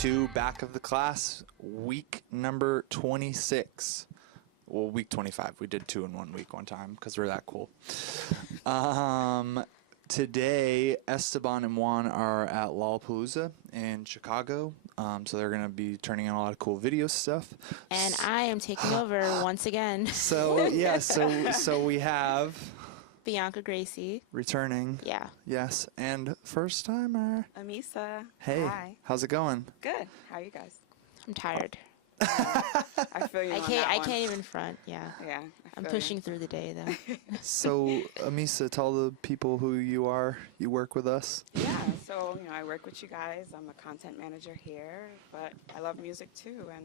to Back of the Class, week number 26. Well, week 25. We did 2 in 1 week one time because we're that cool. Today, Esteban and Juan are at Lollapalooza in Chicago. So they're going to be turning in a lot of cool video stuff. And I am taking over once again. So, yeah, so we have Bianca, Gracie. returning. Yeah. Yes. And first timer. Amissa. Hey. Hi. How's it going? Good. How are you guys? I'm tired. I feel you. I on can't. that I one. can't even front. Yeah. Yeah. I'm pushing through the day though. So, Amissa, tell the people who you are. You work with us. Yeah. So I work with you guys. I'm a content manager here, but I love music too, and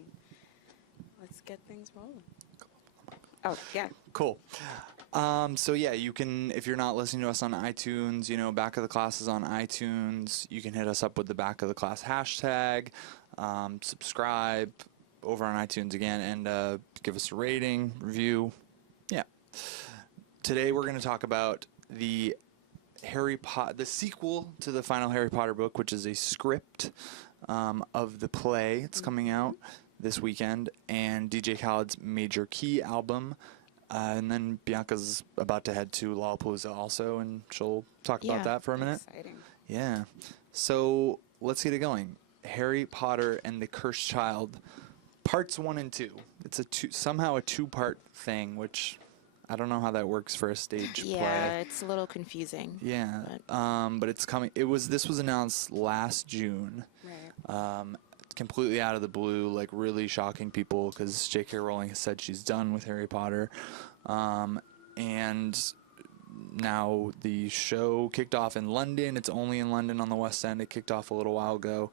let's get things rolling. Oh yeah. Cool. So yeah, you can, if you're not listening to us on iTunes, Back of the Class is on iTunes. You can hit us up with the Back of the Class hashtag, subscribe over on iTunes again, and give us a rating, review. Yeah. Today we're going to talk about the the sequel to the final Harry Potter book, which is a script of the play. It's coming out this weekend, and DJ Khaled's Major Key album. And then Bianca's about to head to Lollapalooza also, and she'll talk about that for a minute. Exciting. Yeah. So let's get it going. Harry Potter and the Cursed Child, parts 1 and 2. It's somehow a 2-part thing, which I don't know how that works for a stage play. Yeah, it's a little confusing. Yeah. But it's coming. This was announced last June. Right. Completely out of the blue, like really shocking people because J.K. Rowling has said she's done with Harry Potter. And now the show kicked off in London. It's only in London on the West End. It kicked off a little while ago.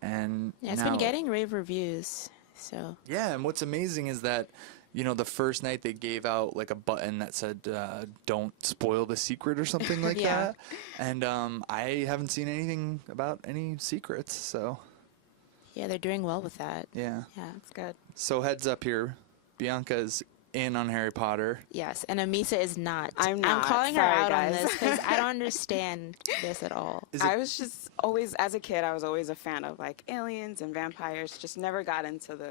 And yeah, it's been getting rave reviews. So yeah, and what's amazing is that, the first night they gave out like a button that said, don't spoil the secret or something like that. And I haven't seen anything about any secrets, so... Yeah, they're doing well with that. Yeah. Yeah, it's good. So heads up here, Bianca's in on Harry Potter. Yes, and Amissa is not. I'm not. I'm calling her Sorry, out guys. on this because I don't understand this at all. I was just always, as a kid, I was always a fan of like aliens and vampires. Just never got into the.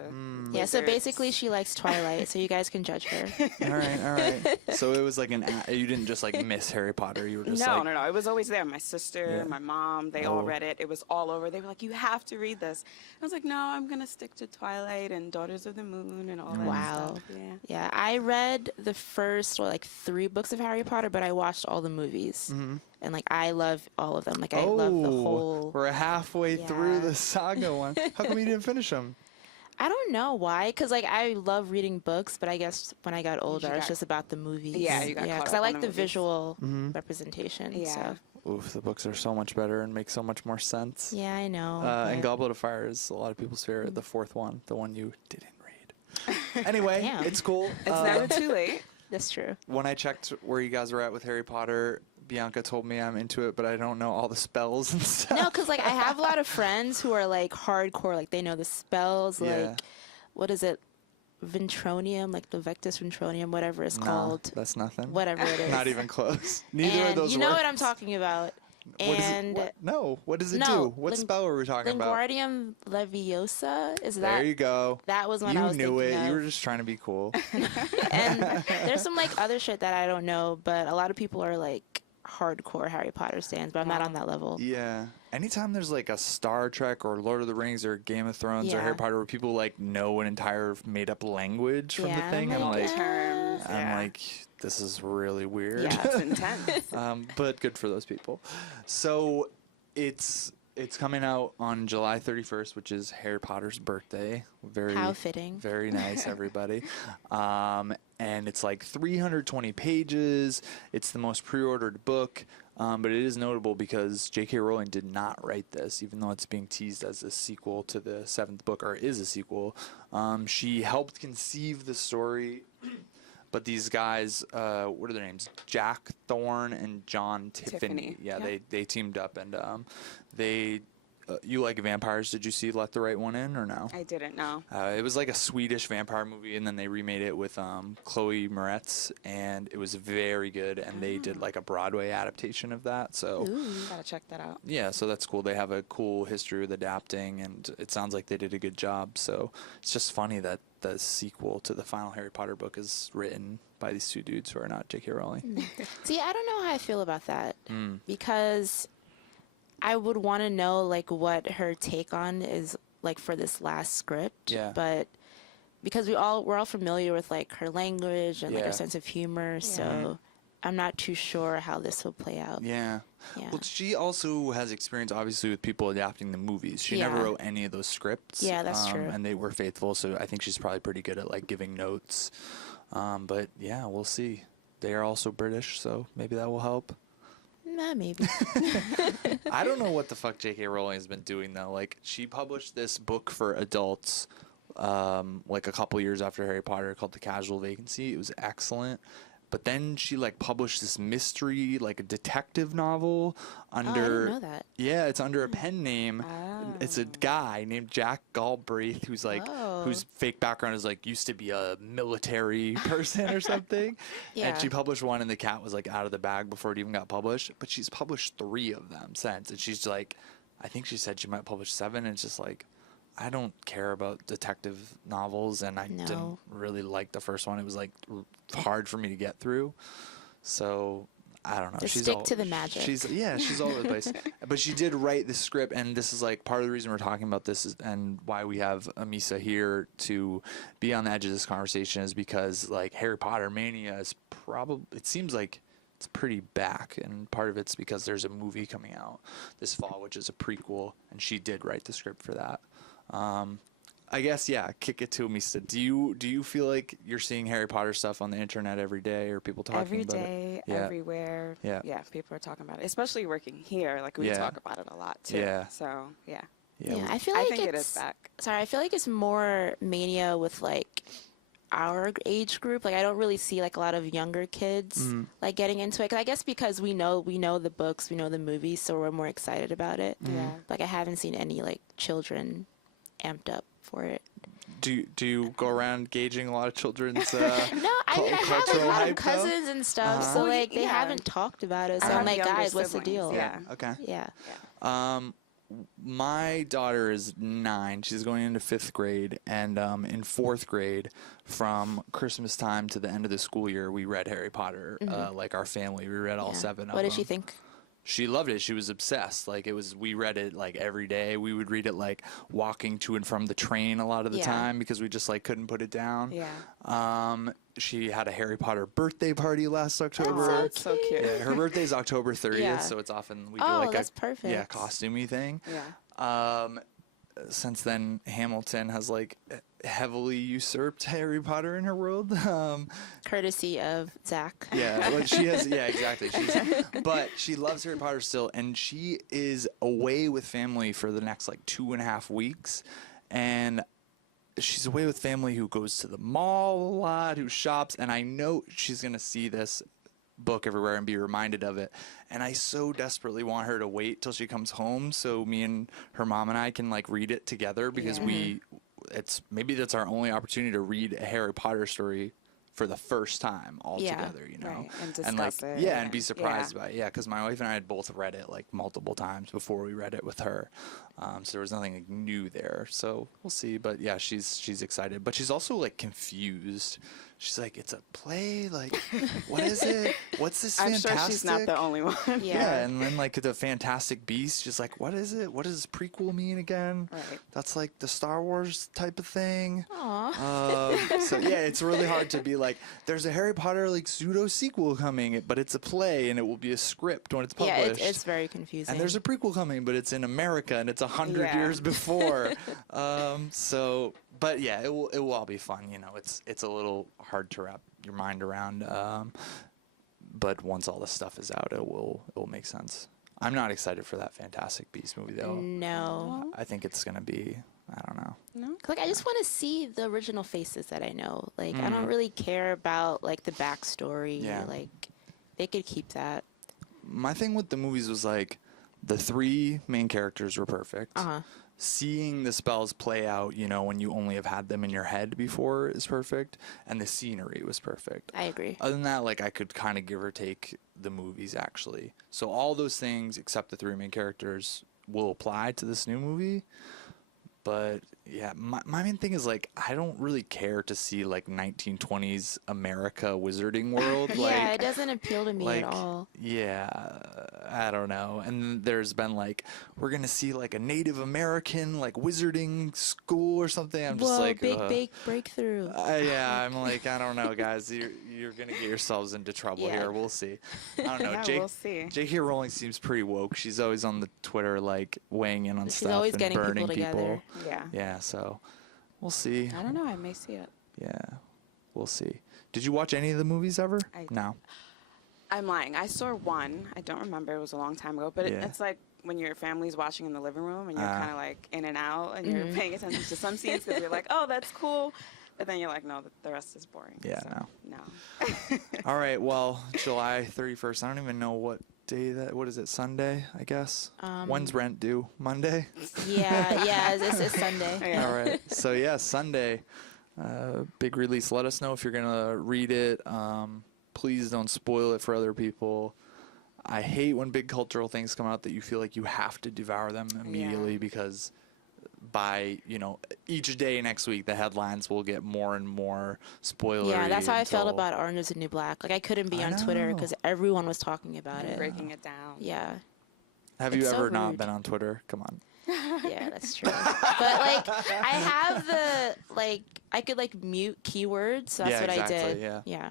Yeah, so wizards. basically she likes Twilight, so you guys can judge her. All right. So it was like you didn't just like miss Harry Potter. You were just No. It was always there. My sister, Yeah. my mom, they all read it. It was all over. They were like, "You have to read this." I was like, "No, I'm gonna stick to Twilight and Daughters of the Moon and all that Wow. stuff." Yeah. Yeah, I read the first 3 books of Harry Potter, but I watched all the movies. Mm-hmm. And like I love all of them. Like I love the whole. We're halfway through Yeah. the saga one. How come you didn't finish them? I don't know why, because like I love reading books, but I guess when I got older, it's just about the movies. Yeah, you got caught because up I on like the the movies. visual Mm-hmm. representation. Yeah. So. Oof, the books are so much better and make so much more sense. Yeah, I know. And Goblet of Fire is a lot of people's favorite, the 4th one, the one you didn't read. Anyway, Damn. it's cool. It's never too late. That's true. When I checked where you guys were at with Harry Potter, Bianca told me I'm into it, but I don't know all the spells and stuff. No, because like I have a lot of friends who are like hardcore, like they know the spells, Yeah. like what is it, Ventronium, like the Vectus Ventronium, whatever it's called, That's nothing. whatever it is. Not even close. Neither and of those you know words. what I'm talking about. What is And it? No, what does it No, do? What spell are we talking about? Linguardium Leviosa, is that? There you go. That was one You I was knew thinking it. of. You were just trying to be cool. And there's some like other shit that I don't know, but a lot of people are like hardcore Harry Potter stands, but I'm not on that level. Yeah. Anytime there's like a Star Trek or Lord of the Rings or Game of Thrones or Yeah. Harry Potter where people like know an entire made up language from the Yeah, thing, I'm I'm like, like, Terms. I'm yeah. like, this is really weird. Yeah. It's intense. But good for those people. So it's coming out on July 31st, which is Harry Potter's birthday. Very How fitting. Very nice, everybody. And it's like 320 pages. It's the most pre-ordered book. But it is notable because J.K. Rowling did not write this, even though it's being teased as a sequel to the 7th book, or is a sequel. She helped conceive the story. But these guys, what are their names? Jack Thorne and John Tiffany. Yeah, Yep. they teamed up, and they you like vampires. Did you see Let the Right One In or no? I didn't know. It was like a Swedish vampire movie, and then they remade it with Chloe Moretz, and it was very good. And they did like a Broadway adaptation of that. So Gotta check that out. yeah, so that's cool. They have a cool history with adapting, and it sounds like they did a good job. So it's just funny that the sequel to the final Harry Potter book is written by these two dudes who are not J.K. Rowling. See, I don't know how I feel about that because I would want to know like what her take on is like for this last script. Yeah. But because we're all familiar with like her language and like Yeah. her sense of humor, so I'm not too sure how this will play out. Yeah. Yeah. Well, she also has experience, obviously, with people adapting the movies. She never Yeah. wrote any of those scripts. Yeah, that's true. And they were faithful, so I think she's probably pretty good at like giving notes. But yeah, we'll see. They are also British, so maybe that will help. Nah, maybe. I don't know what the fuck J.K. Rowling has been doing though. Like, she published this book for adults, like a couple years after Harry Potter, called The Casual Vacancy. It was excellent. But then she like published this mystery, like a detective novel under. Oh, I didn't know that. Yeah, it's under a pen name. It's a guy named Jack Galbraith who's like whose fake background is like used to be a military person or something. Yeah. And she published one, and the cat was like out of the bag before it even got published. But she's published 3 of them since, and she's like, I think she said she might publish 7, and it's just like, I don't care about detective novels, and I didn't really like the first one. It was like hard for me to get through. So I don't know. Just she's stick to the magic. She's all over the place. But she did write the script, and this is like part of the reason we're talking about this and why we have Amissa here to be on the edge of this conversation is because like Harry Potter mania is probably, it seems like it's pretty back, and part of it's because there's a movie coming out this fall, which is a prequel, and she did write the script for that. I guess, yeah, kick it to Amissa. Do you feel like you're seeing Harry Potter stuff on the internet every day, or people talking Every about day, it? Yeah. everywhere. Yeah. Yeah, people are talking about it, especially working here. Like, we talk about it a lot, too. Yeah. So, yeah. Yeah, I feel I like think it it's is back. Sorry, I feel like it's more mania with like our age group. Like I don't really see like a lot of younger kids like getting into it. 'Cause I guess because we know the books, we know the movies, so we're more excited about it. Yeah. Like I haven't seen any like children amped up for it. Do you go around gauging a lot of children's? No, I mean I have like, a cultural lot hype, of though? cousins and stuff, so Well, like they yeah. haven't talked about it. So I I'm have like, younger guys, what's the siblings, deal? yeah. Okay. Yeah. My daughter is 9. She's going into 5th grade, and in 4th grade, from Christmas time to the end of the school year, we read Harry Potter. Like our family, we read all 7 of them. What did she think? She loved it. She was obsessed. Like we read it like every day. We would read it like walking to and from the train a lot of the time because we just like couldn't put it down. Yeah. She had a Harry Potter birthday party last October. Oh, that's so cute. Yeah, her birthday is October 30th, Yeah. so it's often we do Oh, like that's a perfect. costumey thing. Yeah. Since then, Hamilton has like heavily usurped Harry Potter in her world. Courtesy of Zach. Yeah, well, she has. Yeah, exactly. But she loves Harry Potter still, and she is away with family for the next like 2.5 weeks, and she's away with family who goes to the mall a lot, who shops, and I know she's gonna see this book everywhere and be reminded of it. And I so desperately want her to wait till she comes home so me and her mom and I can like read it together because maybe that's our only opportunity to read a Harry Potter story for the first time all together, you know, Right. And discuss it. and be surprised by it. Yeah, because my wife and I had both read it like multiple times before we read it with her, so there was nothing like, new there. So we'll see. But yeah, she's excited, but she's also like confused. She's like, it's a play. Like, what is it? What's this? I'm fantastic? sure she's not the only one. Yeah, and then like the Fantastic Beasts, just like, what is it? What does prequel mean again? Right. That's like the Star Wars type of thing. Aw. So yeah, it's really hard to be like, there's a Harry Potter like pseudo sequel coming, but it's a play and it will be a script when it's Yeah, published. it's very confusing. And there's a prequel coming, but it's in America and it's 100 Yeah. years before. So, but yeah, it will all be fun. You know, it's a little hard to wrap your mind around. But once all this stuff is out, it will make sense. I'm not excited for that Fantastic Beasts movie though. No. I think it's gonna be, I don't know. No. Like I just want to see the original faces that I know. Like I don't really care about like the backstory. Yeah. Like they could keep that. My thing with the movies was like, The 3 main characters were perfect. Seeing the spells play out, you know, when you only have had them in your head before is perfect, and the scenery was perfect. I agree. Other than that, like, I could kind of give or take the movies, actually. So all those things, except the 3 main characters, will apply to this new movie. But yeah, my main thing is, like, I don't really care to see, like, 1920s America Wizarding World. Yeah, it doesn't appeal to me like, at all. Yeah, I don't know. And there's been, like, we're gonna see, like, a Native American, like, wizarding school or something. I'm just Whoa, like, big breakthrough. yeah, I'm like, I don't know, guys. You're gonna get yourselves into trouble Yeah. here. We'll see. I don't know. Yeah, we'll see. J.K. Rowling seems pretty woke. She's always on the Twitter, like, weighing in on She's stuff always and getting burning people together. Yeah. Yeah, so we'll see. I don't know. I may see it. Yeah, we'll see. Did you watch any of the movies ever? No. I'm lying. I saw one. I don't remember. It was a long time ago. But Yeah. it's like when your family's watching in the living room and you're kind of like in and out and you're paying attention to some scenes because you're like, oh, that's cool. But then you're like, no, the rest is boring. Yeah, so, no. No. All right, well, July 31st. I don't even know what day what is it? Sunday, I guess. When's rent due? Monday? Yeah, it's Sunday. Yeah. All right. So yeah, Sunday, big release. Let us know if you're gonna read it. Please don't spoil it for other people. I hate when big cultural things come out that you feel like you have to devour them immediately because by, you know, each day next week the headlines will get more and more spoilery. Yeah, that's how I felt until- about Orange Is the New Black. Like, I couldn't be I on Twitter know. because everyone was talking about it. Breaking it down. Yeah. Have you It's so ever not rude. been on Twitter? Come on. Yeah, that's true. But, like, I have I could, like, mute keywords. So that's Yeah, what exactly, I did. yeah. Yeah.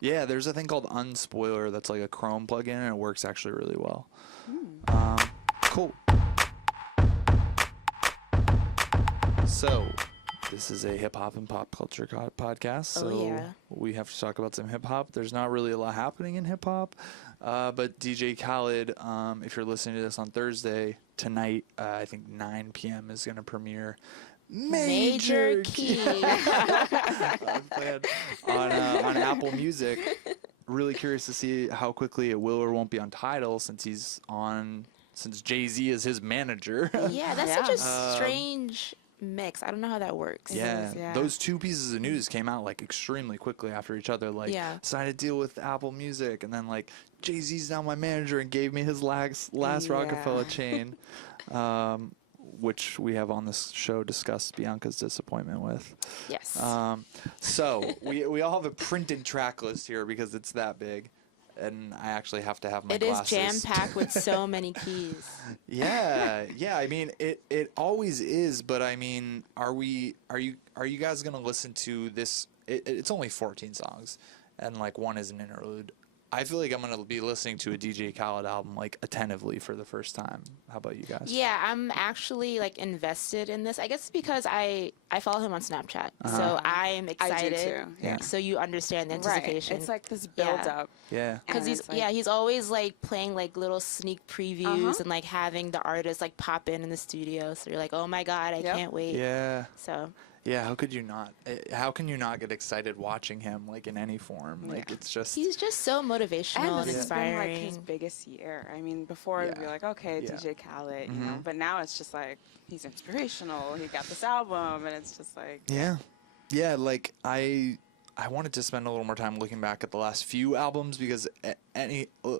Yeah, there's a thing called Unspoiler that's like a Chrome plugin, and it works actually really well. Cool. So, this is a hip hop and pop culture podcast. So yeah. we have to talk about some hip hop. There's not really a lot happening in hip hop, but DJ Khaled, if you're listening to this on Thursday tonight, I think 9 p.m. is going to premiere Major Key. on Apple Music. Really curious to see how quickly it will or won't be on Tidal since Jay-Z is his manager. Yeah, that's such a strange mix. I don't know how that works. Yeah, Yeah. those 2 pieces of news came out like extremely quickly after each other. Like, signed a deal with Apple Music, and then like Jay-Z's now my manager and gave me his last Rockefeller chain, which we have on this show discussed Bianca's disappointment with. Yes. So we all have a printed track list here because it's that big, and I actually have to have my it is glasses. jam-packed with so many keys. Yeah. I mean, it always is, but I mean, are you guys gonna listen to this? It's only 14 songs, and like one is an interlude. I feel like I'm gonna be listening to a DJ Khaled album like attentively for the first time. How about you guys? Yeah, I'm actually like invested in this. I guess because I follow him on Snapchat, so I'm excited. I do too. Yeah. So you understand the anticipation. Right. It's like this build up. Yeah. Because And he's it's like- he's always like playing like little sneak previews and like having the artists like pop in the studio. So you're like, oh my god, I can't wait. Yeah. So Yeah. How could you not? How can you not get excited watching him like in any form? Like it's just. he's just so motivational and this has been inspiring. like his biggest year. I mean, before it would be like, okay, Yeah. DJ Khaled, you know, but now it's just like he's inspirational. He got this album, and it's just like Yeah. Like I wanted to spend a little more time looking back at the last few albums because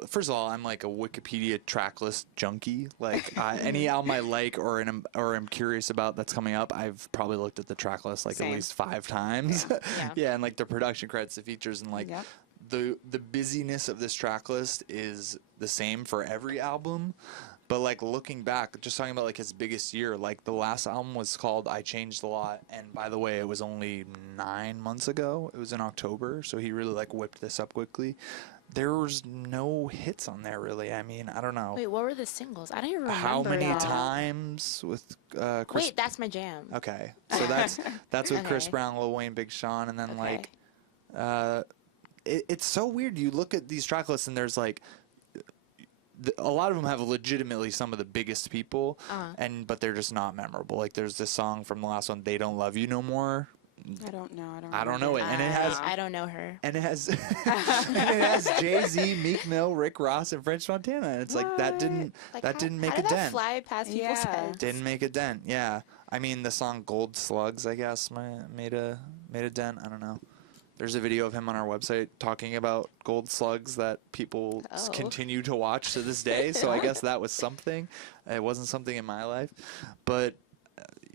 first of all, I'm like a Wikipedia track list junkie. Like any album I like or am curious about that's coming up, I've probably looked at the track list like Same. at least 5 times. Yeah. And like the production credits, the features, and like the busyness of this track list is the same for every album. But like looking back, just talking about like his biggest year, like the last album was called I Changed a Lot, and by the way, it was only 9 months ago. It was in October, so he really like whipped this up quickly. There was no hits on there really. I mean, I don't know. Wait, what were the singles? I don't even remember. How many now. times with Chris? Wait, that's my jam. Okay, so that's with Chris Okay. Brown, Lil Wayne, Big Sean, and then Okay. like, it's so weird. You look at these track lists and there's like. A lot of them have legitimately some of the biggest people, but they're just not memorable. Like there's this song from the last one, "They Don't Love You No More." I don't know. I don't know it, and it has I don't know her. and it has and it has Jay-Z, Meek Mill, Rick Ross, and French Montana. And it's like that didn't Like, that how- didn't make how a did that dent. fly past people's Yeah. heads? Didn't make a dent. Yeah, I mean the song "Gold Slugs," I guess, made a dent. I don't know. There's a video of him on our website talking about gold slugs that people Oh. continue to watch to this day. So I guess that was something. It wasn't something in my life, but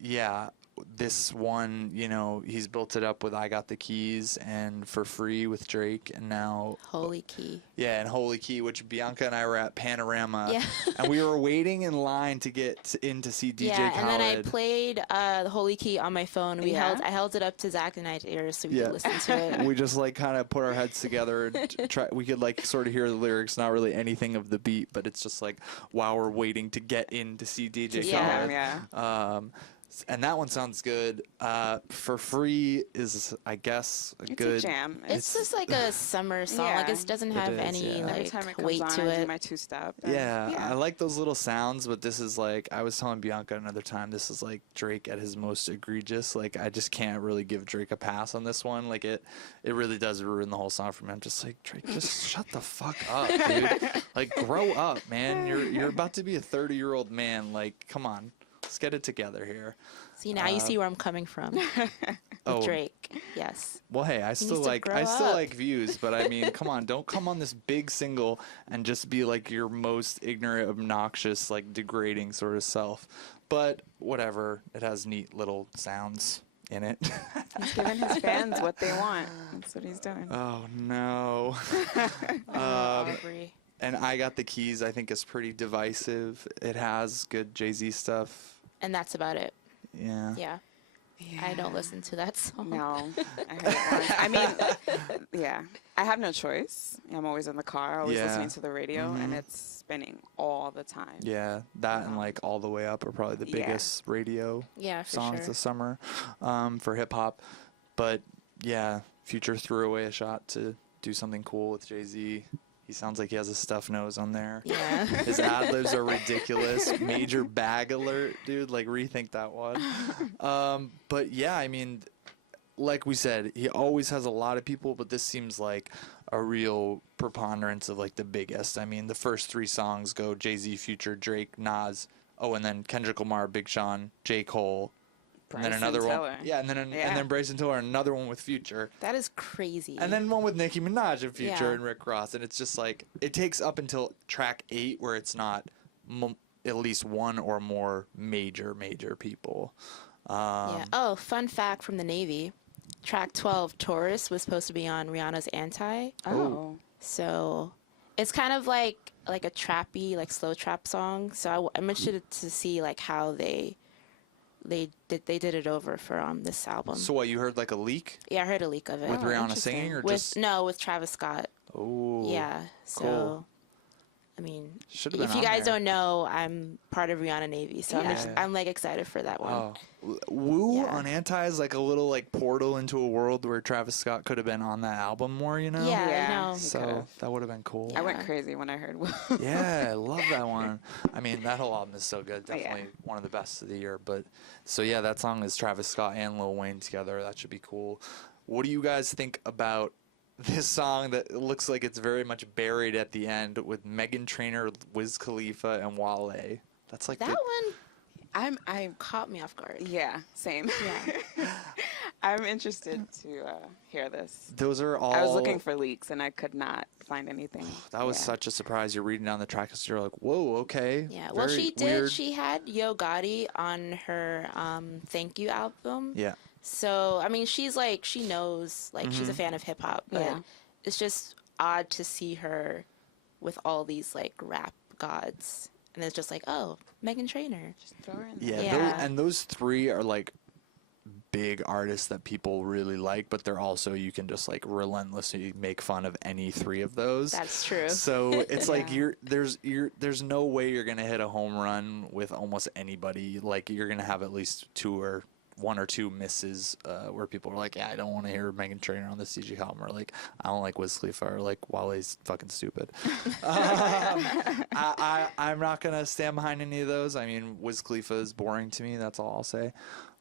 yeah, this one, you know, he's built it up with "I Got the Keys" and "For Free" with Drake, and now Holy Key. yeah, and "Holy Key," which Bianca and I were at Panorama, Yeah. and we were waiting in line to get in to see DJ Yeah, Khaled. and then I played the Holy Key on my phone. I held it up to Zach and I's ears so we Yeah. could listen to it. We just like kind of put our heads together and try. We could like sort of hear the lyrics, not really anything of the beat, but it's just like while we're waiting to get in to see DJ Yeah. Khaled. Yeah. And that one sounds good. "For Free" is, I guess, a It's good a jam. It's just like a summer song. Like Yeah. it doesn't It have is, any yeah. Every like time it comes weight on, to I do it. my two-step. Yeah, I like those little sounds, but this is like I was telling Bianca another time. This is like Drake at his most egregious. Like I just can't really give Drake a pass on this one. Like it really does ruin the whole song for me. I'm just like, Drake, just shut the fuck up, dude. Like grow up, man. You're about to be a 30-year-old man. Like come on, let's get it together here. See, now you see where I'm coming from. With Oh. Drake. Yes. Well, hey, I still needs to like grow I up. like views, but I mean, come on, don't come on this big single and just be like your most ignorant, obnoxious, like degrading sort of self. But whatever, it has neat little sounds in it. He's giving his fans what they want. That's what he's doing. Oh no. Aubrey. And "I Got the Keys" I think is pretty divisive. It has good Jay-Z stuff. And that's about it. Yeah. Yeah. I don't listen to that song. No, I heard it once. I mean, yeah, I have no choice. I'm always in the car, always Yeah. listening to the radio, and it's spinning all the time. Yeah, that and like "All the Way Up" are probably the Yeah. biggest radio Yeah, for songs sure. this summer for hip hop. But yeah, Future threw away a shot to do something cool with Jay-Z. He sounds like he has a stuffed nose on there. Yeah. His ad libs are ridiculous. Major bag alert, dude. Like rethink that one. But yeah, I mean, like we said, he always has a lot of people, but this seems like a real preponderance of like the biggest. I mean, the first three songs go Jay-Z, Future, Drake, Nas. Oh, and then Kendrick Lamar, Big Sean, J. Cole. And then Bryson another one. Tiller. Yeah, and then Yeah. Bryson Tiller, another one with Future. That is crazy. And then one with Nicki Minaj and Future Yeah. and Rick Ross. And it's just like, it takes up until track 8 where it's not at least one or more major people. yeah. Oh, fun fact from the Navy. Track 12, Taurus, was supposed to be on Rihanna's Anti. Oh. So it's kind of like a trappy, like slow trap song. So I'm interested to see like how they did it over for this album. So what, you heard like a leak Yeah, I heard a leak of it. with Rihanna interesting. singing or with just? with Travis Scott. Oh. Yeah. So cool. I mean, Should've been if you on guys there. don't know, I'm part of Rihanna Navy, so Yeah. I'm like excited for that one. Oh. Woo Yeah. on Anti is like a little like portal into a world where Travis Scott could have been on that album more, you know? Yeah, Yeah. I know. He So could've. that would have been cool. I went Yeah. crazy when I heard Yeah, I love that one. I mean, that whole album is so good. Yeah. Definitely one of the best of the year. But so yeah, that song is Travis Scott and Lil Wayne together. That should be cool. What do you guys think about this song that looks like it's very much buried at the end with Meghan Trainor, Wiz Khalifa, and Wale? That's like That the, one I'm caught me off guard. yeah, same. Yeah. I'm interested to hear this. those are all. I was looking for leaks and I could not find anything. That was Yeah. such a surprise. You're reading down the track, so you're like, "Whoa, okay." Yeah. Well, Very she did. weird. She had Yo Gotti on her Thank You album. Yeah. So I mean, she's like she knows like she's a fan of hip hop, but Yeah. it's just odd to see her with all these like rap gods, and it's just like, oh, Meghan Trainor. Just throw her in Yeah, there. Yeah. those three are like big artists that people really like, but they're also you can just like relentlessly make fun of any three of those. That's true. So it's like Yeah. there's no way you're gonna hit a home run with almost anybody. Like you're gonna have at least one or two misses where people are like, yeah, I don't want to hear Meghan Trainor on the CG album, or like I don't like Wiz Khalifa, or like Wale's fucking stupid. I'm not gonna stand behind any of those. I mean, Wiz Khalifa is boring to me. That's all I'll say.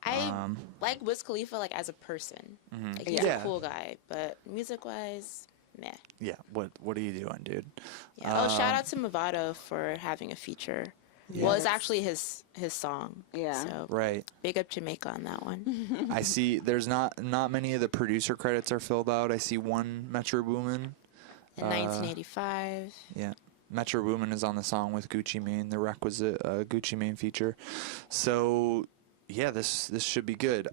I like Wiz Khalifa like as a person. Like, he's Yeah. a cool guy, but music-wise, meh. Yeah. What are you doing, dude? Yeah. Shout out to Movado for having a feature. Well, it's actually his song. Yeah. So Right. big up Jamaica on that one. I see. There's not many of the producer credits are filled out. I see one Metro Boomin. In 1985. Yeah. Metro Boomin is on the song with Gucci Mane, the requisite Gucci Mane feature. So, yeah, this should be good.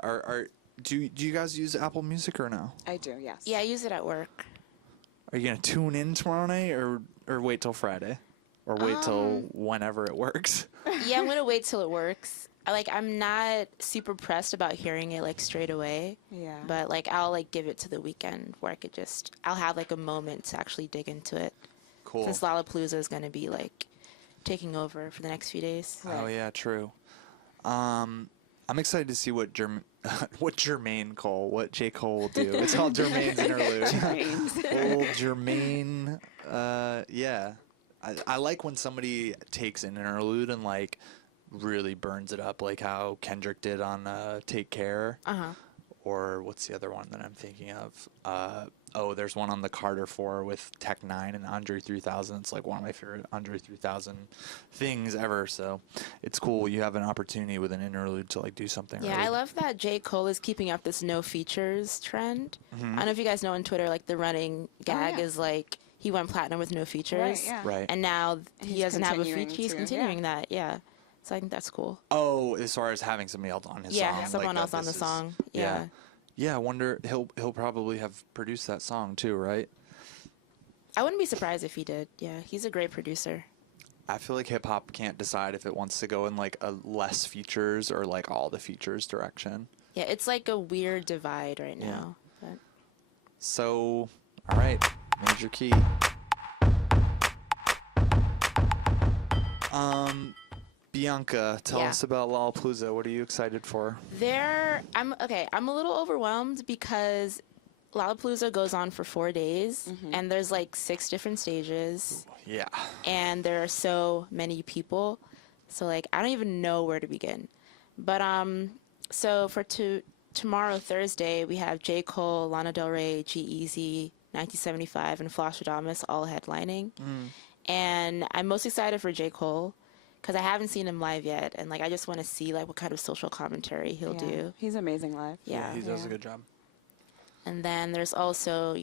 Do you guys use Apple Music or no? I do, yes. Yeah, I use it at work. Are you gonna tune in tomorrow night or wait till Friday, or wait till whenever it works? Yeah, I'm gonna wait till it works. I'm not super pressed about hearing it like straight away. Yeah. But like I'll like give it to the weekend where I'll have like a moment to actually dig into it. Cool. Since Lollapalooza is gonna be like taking over for the next few days. Oh yeah, true. I'm excited to see what what Jermaine Cole, what J. Cole will do. It's called Jermaine's Interlude. Old Jermaine. Yeah. I like when somebody takes an interlude and like really burns it up, like how Kendrick did on Take Care. Or what's the other one that I'm thinking of? There's one on the Carter 4 with Tech 9 and Andre 3000. It's like one of my favorite Andre 3000 things ever. So it's cool. You have an opportunity with an interlude to like do something. Yeah, really. I love that J. Cole is keeping up this no features trend. I don't know if you guys know on Twitter, like the running gag is like he went platinum with no features. Right, yeah. Right. And now he He's doesn't have a continuing feature. He's to, continuing that, yeah. So I think that's cool. Oh, as far as having somebody else on his song. Yeah, someone like else on the song. Yeah. Yeah, I wonder he'll probably have produced that song too, right? I wouldn't be surprised if he did. Yeah, he's a great producer. I feel like hip hop can't decide if it wants to go in like a less features or like all the features direction. Yeah, it's like a weird divide right now. But So, all right, major key. Bianca, tell us about Lollapalooza. What are you excited for? I'm a little overwhelmed because Lollapalooza goes on for 4 days and there's like 6 different stages Yeah. and there are so many people. So like I don't even know where to begin. But so for tomorrow, Thursday, we have J. Cole, Lana Del Rey, G-Eazy, 1975, and Flosstradamus all headlining. And I'm most excited for J. Cole because I haven't seen him live yet, and like I just want to see like what kind of social commentary he'll do. He's amazing live. Yeah. He does a good job. And then there's also,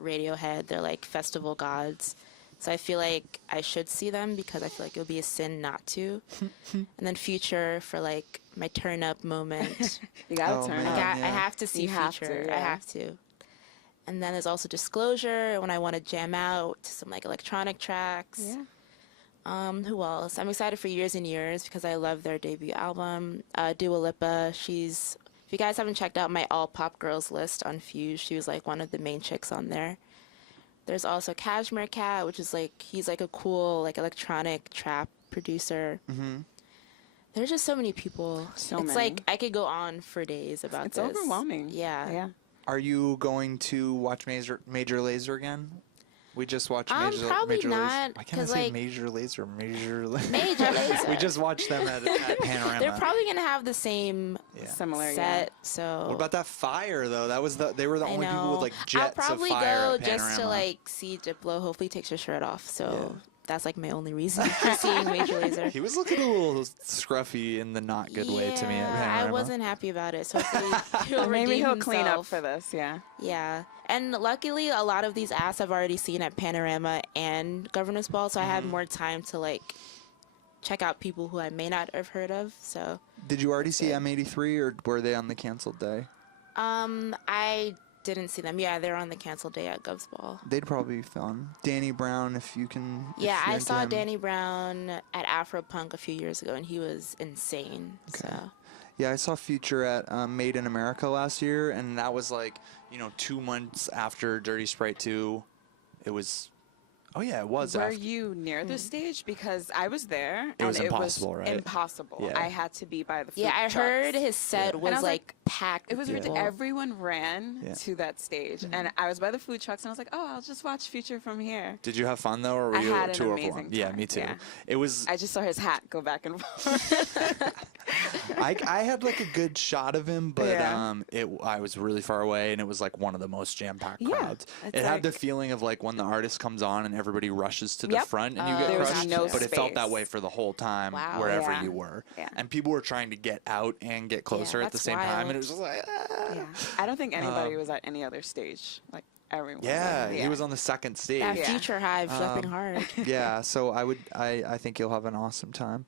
Radiohead. They're like festival gods. So I feel like I should see them because I feel like it would be a sin not to. And then Future for like my turn up moment. You gotta turn man. up. I have to see You have Future. to, I yeah. have to. And then there's also Disclosure when I want to jam out to some like electronic tracks. Yeah. Who else? I'm excited for Years and Years because I love their debut album. Dua Lipa, if you guys haven't checked out my all pop girls list on Fuse, she was like one of the main chicks on there. There's also Cashmere Cat, which is like, he's like a cool like electronic trap producer. There's just so many people. So it's many. like I could go on for days about It's this. overwhelming. Yeah. Yeah. Are you going to watch Major Lazer again? We just watched Major probably Lazer. not, Why can't I 'cause, say like- Major Lazer? Major Lazer. Major Lazer. We just watched them at Panorama. They're probably gonna have the same Yeah. Similar, set. So What about that fire though? They were the I only people know. with like jets I'll probably of fire go at Panorama. just to like see Diplo. Hopefully, he takes his shirt off. So Yeah. that's like my only reason for seeing Major Lazer. He was looking a little scruffy in the not good way to me at Panorama. I wasn't happy about it. So hopefully he'll Maybe redeem he'll clean up himself. for this. Yeah. Yeah, and luckily a lot of these acts I've already seen at Panorama and Governors Ball, so I had more time to like check out people who I may not have heard of. So Did you already see M83 or were they on the canceled day? I didn't see them. Yeah, they're on the canceled day at Govs Ball. They'd probably be fun. Danny Brown, if you can. if Yeah, you're I into saw him. Danny Brown at Afropunk a few years ago, and he was insane. Okay. So Yeah, I saw Future at Made in America last year, and that was like, 2 months after Dirty Sprite 2. It was. Oh yeah, it was. Were after. you near the stage? Because I was there. It was and impossible, it was right? impossible. Yeah. I had to be by the food yeah, I trucks. heard his set And was I was like packed. It was with ridiculous. people. Everyone ran Yeah. to that stage, and I was by the food trucks, and I was like, "Oh, I'll just watch Future from here." Did you have fun though, or were I you had an too amazing overwhelmed? Yeah, time, me too. yeah. It was. I just saw his hat go back and forth. I had like a good shot of him, but Yeah. I was really far away, and it was like one of the most jam-packed Yeah, crowds. it's It had the like- feeling of like when the artist comes on and everybody rushes to the Yep. front and you get There was crushed, no but it felt that space. way for the whole time Wow. wherever Yeah. you were. Yeah. And people were trying to get out and get closer at the that's same time, and wild. it was just like, Yeah. I don't think anybody was at any other stage. Like everyone. yeah, was. he was on the second stage. That Yeah. future hive flipping hard. Yeah, so I think you'll have an awesome time.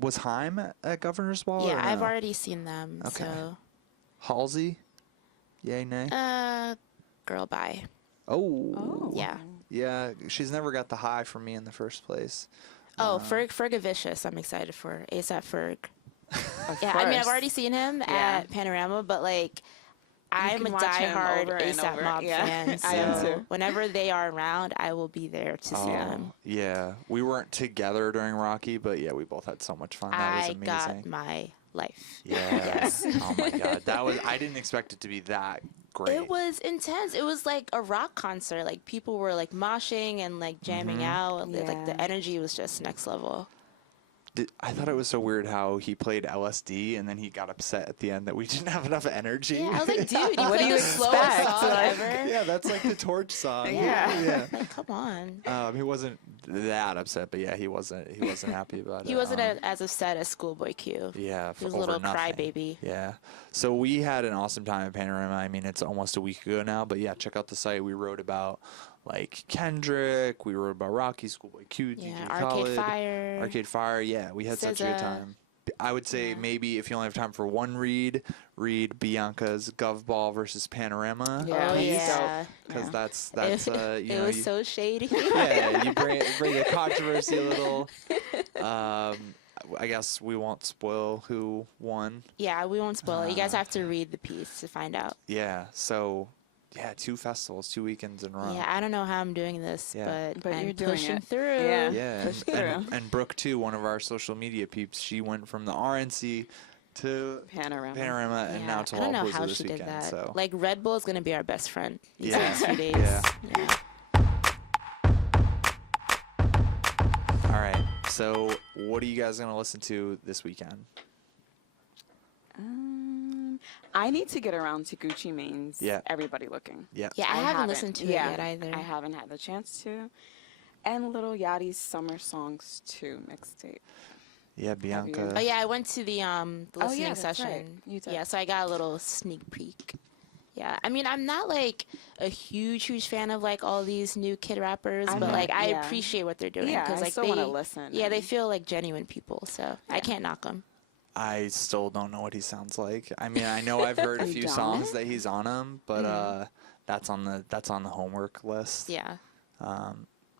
Was Haim at Governor's Ball? Yeah, or I've no? already seen them. Okay. So, Halsey? Yay, nay? girl, bye. Oh. Yeah. Yeah, she's never got the high from me in the first place. Oh, Fergavicious. I'm excited for ASAP Ferg. Yeah, I mean, I've course. already seen him Yeah. at Panorama, but like, I'm a can watch him diehard over and ASAP over. Mob Yeah. fan. I am So too. whenever they are around, I will be there to see them. Yeah, we weren't together during Rocky, but yeah, we both had so much fun. That was I amazing. got my life. Yeah. Oh my god, that was. I didn't expect it to be that great. It was intense. It was like a rock concert. Like people were like moshing and like jamming out. And, like Yeah. the energy was just next level. I thought it was so weird how he played LSD and then he got upset at the end that we didn't have enough energy. Yeah, I was like, dude, you What do played you the slowest expect? song Like- ever. Yeah, that's like the Torch song. Yeah. Yeah. Like, come on. He wasn't that upset, but yeah, he wasn't happy about it. He wasn't as upset as Schoolboy Q. Yeah, He was a over little nothing. crybaby. Yeah. So we had an awesome time at Panorama. I mean, it's almost a week ago now, but yeah, check out the site. We wrote about like Kendrick. We wrote about Rocky, Schoolboy Q, Yeah, DJ Arcade Khaled, Fire. Arcade Fire. Yeah, we had such a good SZA. time. I would say Yeah. maybe if you only have time for one read Bianca's Gov Ball versus Panorama. Yeah. Oh He's yeah. Because that's you it know, was you- so shady. yeah, you bring the controversy a little. I guess we won't spoil who won. Yeah, we won't spoil it. You guys have to read the piece to find out. Yeah, so yeah, 2 festivals, 2 weekends in a row. Yeah, I don't know how I'm doing this, Yeah. But I'm you're doing pushing it. through. Yeah. Yeah, Push and Brooke too, one of our social media peeps. She went from the RNC to Panorama. and now to I don't know Lollapalooza how this she did weekend. that. So Like Red Bull is gonna be our best friend these Yeah. next few days. Yeah. Yeah. all right. So what are you guys gonna listen to this weekend? I need to get around to Gucci Mane's Yeah. Everybody Looking. Yeah. Yeah, I haven't listened to it yeah, yet either. I haven't had the chance to. And Little Yachty's Summer Songs 2 mixtape. Yeah, Bianca. Oh yeah, I went to the listening yeah, that's session. right. You did. Yeah, so I got a little sneak peek. Yeah, I mean, I'm not like a huge fan of like all these new kid rappers, I'm but not- like I yeah. appreciate what they're doing Yeah, I like still wanna listen Yeah, they and- feel like genuine people, so I Yeah. can't knock them. I still don't know what he sounds like. I mean, I know I've heard a You few don't? songs that he's on them, but that's on the homework list. Yeah.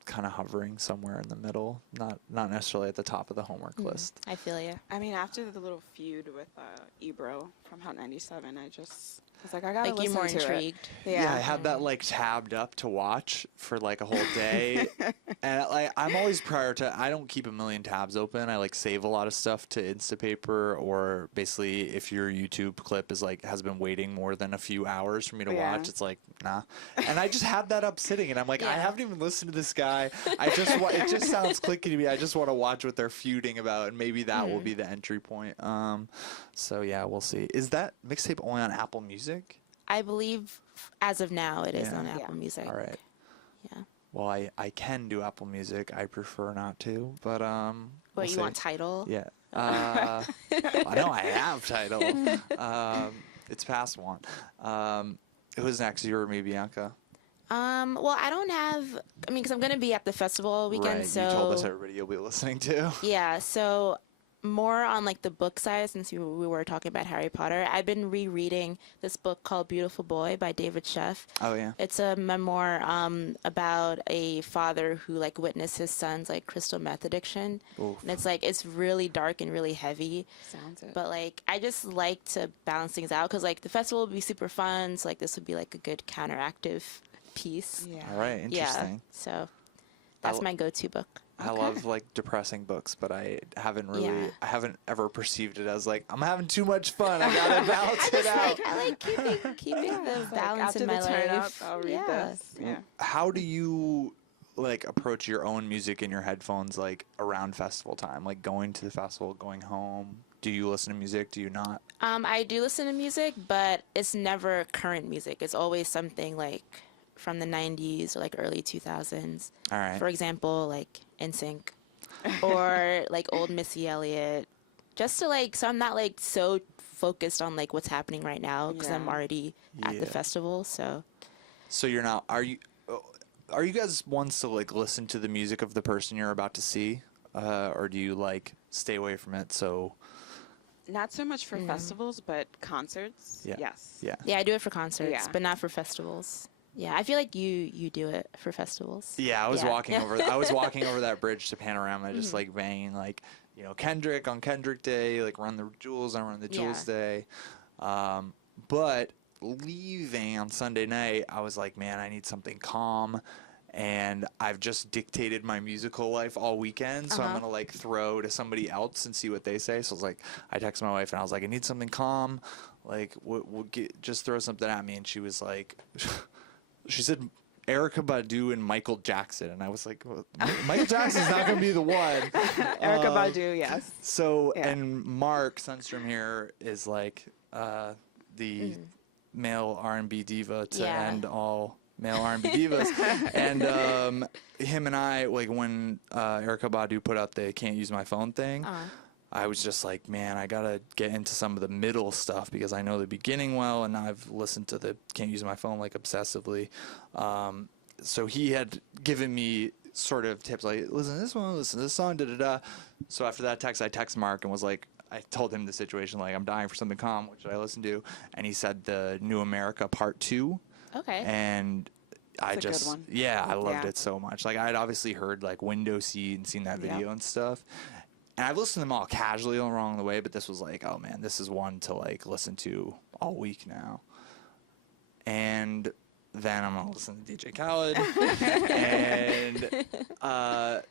Kind of hovering somewhere in the middle, not necessarily at the top of the homework list. I feel you. I mean, after the little feud with Ebro from Hot 97, I just was like, I gotta Like you're listen more to intrigued. it. Yeah, I had that like tabbed up to watch for like a whole day, and like I'm always I don't keep a million tabs open. I like save a lot of stuff to Instapaper, or basically if your YouTube clip is like has been waiting more than a few hours for me to Yeah. watch, it's like nah. And I just had that up sitting, and I'm like, I Yeah. haven't even listened to this guy. I just it just sounds clicky to me. I just want to watch what they're feuding about, and maybe that will be the entry point. So yeah, we'll see. Is that mixtape only on Apple Music? I believe as of now it is Yeah. on Yeah. Apple Music. All right. Yeah. Well, I can do Apple Music. I prefer not to, but But we'll you see. want title? Yeah. I know I have title. It's past one. Who's next? You or me, Bianca? Well, I don't have. I mean, because I'm gonna be at the festival all weekend, Right. so You told us everybody you'll be listening to. yeah. So more on like the book side, since we were talking about Harry Potter. I've been rereading this book called Beautiful Boy by David Sheff. Oh yeah. It's a memoir about a father who like witnessed his son's like crystal meth addiction, Oof. and it's really dark and really heavy. Sounds it. But like I just like to balance things out because like the festival would be super fun, so like this would be like a good counteractive piece. Yeah. All right. Interesting. Yeah. So that's l- my go-to book. I love like depressing books, but I haven't really, Yeah. I haven't ever perceived it as like I'm having too much fun. I gotta balance it out. I like keeping the It's like, balance after in my the turn up, life. I'll read this. Yeah. How do you like approach your own music in your headphones like around festival time? Like going to the festival, going home. Do you listen to music? Do you not? I do listen to music, but it's never current music. It's always something like from the 90s or like early 2000s. All right. For example, like NSYNC or like old Missy Elliott. Just to like, so I'm not like so focused on like what's happening right now because I'm Yeah. already at Yeah. the festival. So So you're not, are you guys ones to like listen to the music of the person you're about to see? Or do you like stay away from it? So Not so much for festivals, but concerts. Yeah. Yes. yeah. yeah, I do it for concerts, Yeah. but not for festivals. Yeah, I feel like you do it for festivals. Yeah, I was Yeah. walking over. I was walking over that bridge to Panorama, just like banging, like Kendrick on Kendrick Day, like Run the Jewels on Run the Jewels Day. But leaving on Sunday night, I was like, man, I need something calm, and I've just dictated my musical life all weekend, so I'm gonna like throw to somebody else and see what they say. So I was like, I texted my wife and I was like, I need something calm, like we'll just throw something at me, and she was like. She said Erykah Badu and Michael Jackson, and I was like, well, Michael Jackson's not going to be the one. Erykah Badu, yes. So, Yeah. and Mark Sundstrom here is like the male R&B diva to Yeah. end all male R&B divas. And him and I, like when Erykah Badu put out the Can't Use My Phone thing, I was just like, man, I gotta get into some of the middle stuff because I know the beginning well, and I've listened to the Can't Use My Phone like obsessively. So he had given me sort of tips like, listen to this one, listen to this song, da da da. So after that text, I texted Mark and was like, I told him the situation, like I'm dying for something calm, which I listened to, and he said the New America Part 2. Okay. And I That's a good just, one. yeah, I loved Yeah. it so much. Like I'd obviously heard like Window Seat and seen that Yep. video and stuff. And I've listened to them all casually along the way, but this was like, oh man, this is one to like listen to all week now. And then I'm gonna listen to DJ Khaled and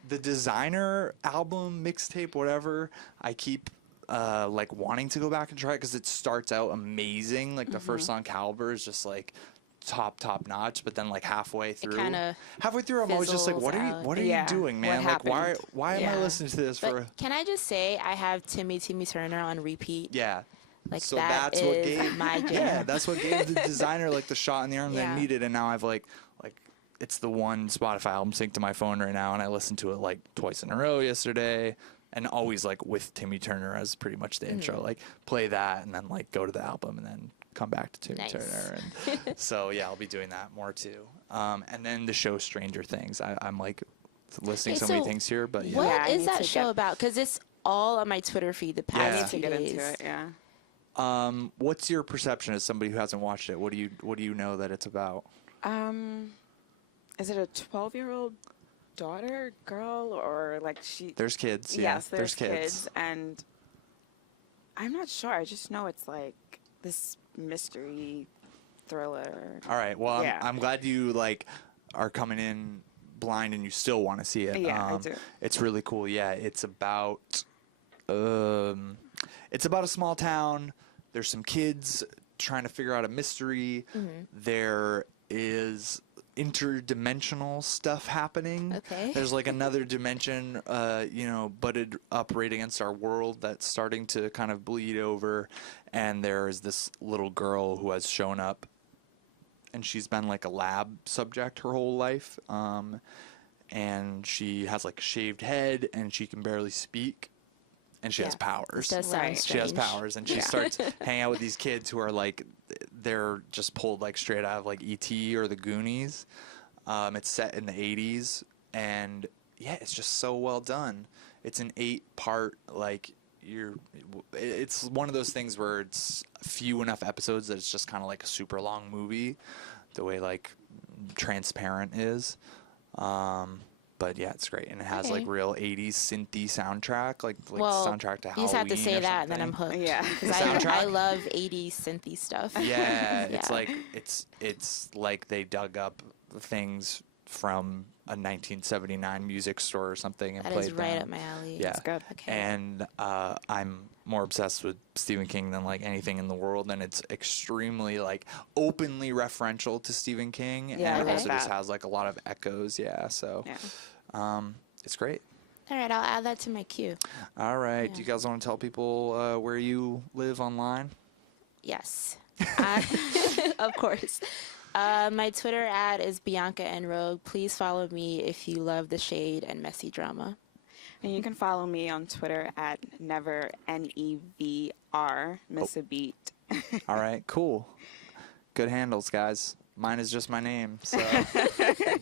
the Designer album, mixtape, whatever. I keep like wanting to go back and try it because it starts out amazing. Like the first song, Caliber, is just like top notch, but then like halfway through I'm always just like, fizzles what are out. you Yeah, doing, what man? Like why am I Yeah. listening to this But for can I just say I have Timmy Turner on repeat? yeah. Like So that's what gave my jam. yeah, that's what gave the Designer like the shot in the arm Yeah. they needed, and now I've like it's the one Spotify album synced to my phone right now, and I listened to it like twice in a row yesterday, and always like with Timmy Turner as pretty much the intro, like play that and then like go to the album and then come back to Timmy Nice. Turner, and so yeah, I'll be doing that more too. And then the show Stranger Things, I'm like listing Hey, so many so things here, but yeah. What Yeah, I is need that to show get- about? Because it's all on my Twitter feed the Yeah. past To few get days. into it, yeah. What's your perception as somebody who hasn't watched it? What do you know that it's about? Is it a 12-year-old daughter, girl, or like she? There's kids. Yeah, Yes, there's kids, and I'm not sure. I just know it's like this mystery thriller. All right. Well, Yeah. I'm glad you like are coming in blind and you still want to see it. Yeah, I do. It's really cool. Yeah, it's about a small town. There's some kids trying to figure out a mystery. There is interdimensional stuff happening. Okay. There's like another dimension, butted up right against our world that's starting to kind of bleed over. And there is this little girl who has shown up, and she's been like a lab subject her whole life. And she has like a shaved head, and she can barely speak. And she has powers. It does sound Right. She has strange. powers, and she starts hanging out with these kids who are like, they're just pulled like straight out of like E.T. or the Goonies. It's set in the 80s, and yeah, it's just so well done. It's an 8-part, like, it's one of those things where it's few enough episodes that it's just kind of like a super long movie, the way like Transparent is. But yeah, it's great, and it has like Okay. real 80s synthy soundtrack, like Well, soundtrack to Halloween. you just have to say or that, and then I'm something. hooked. Yeah. Because The soundtrack? I love 80s synthy stuff. Yeah, it's Yeah. like it's like they dug up things from a 1979 music store or something and That played is right them. up my alley. Yeah. That's good. Okay. And I'm more obsessed with Stephen King than like anything in the world, and it's extremely like openly referential to Stephen King, Yeah, and it I also love just that. has like a lot of echoes. Yeah, so Yeah. it's great. All right, I'll add that to my queue. All right, do Yeah. you guys want to tell people where you live online? Yes. Of course. My Twitter ad is Bianca and Rogue. Please follow me if you love the shade and messy drama. And you can follow me on Twitter at never NEVR, miss a beat. All right, cool. Good handles, guys. Mine is just my name, so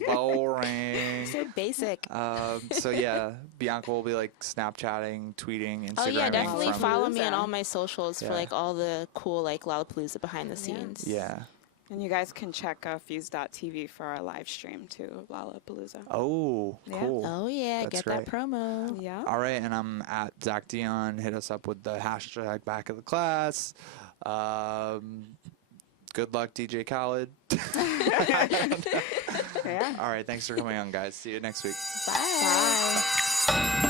boring. So basic. So yeah, Bianca will be like Snapchatting, tweeting, Instagramming. Oh yeah, definitely from- follow me on Lollapalooza. all my socials Yeah. for like all the cool like Lollapalooza behind the Yeah. scenes. Yeah. And you guys can check fuse.tv for our live stream too, Lollapalooza. Oh, Yeah. cool. Oh yeah, That's get great. that promo. Yeah. All right, and I'm at Zach Dionne. Hit us up with the hashtag back of the class. Good luck, DJ Khaled. Yeah. All right, thanks for coming on, guys. See you next week. Bye. Bye.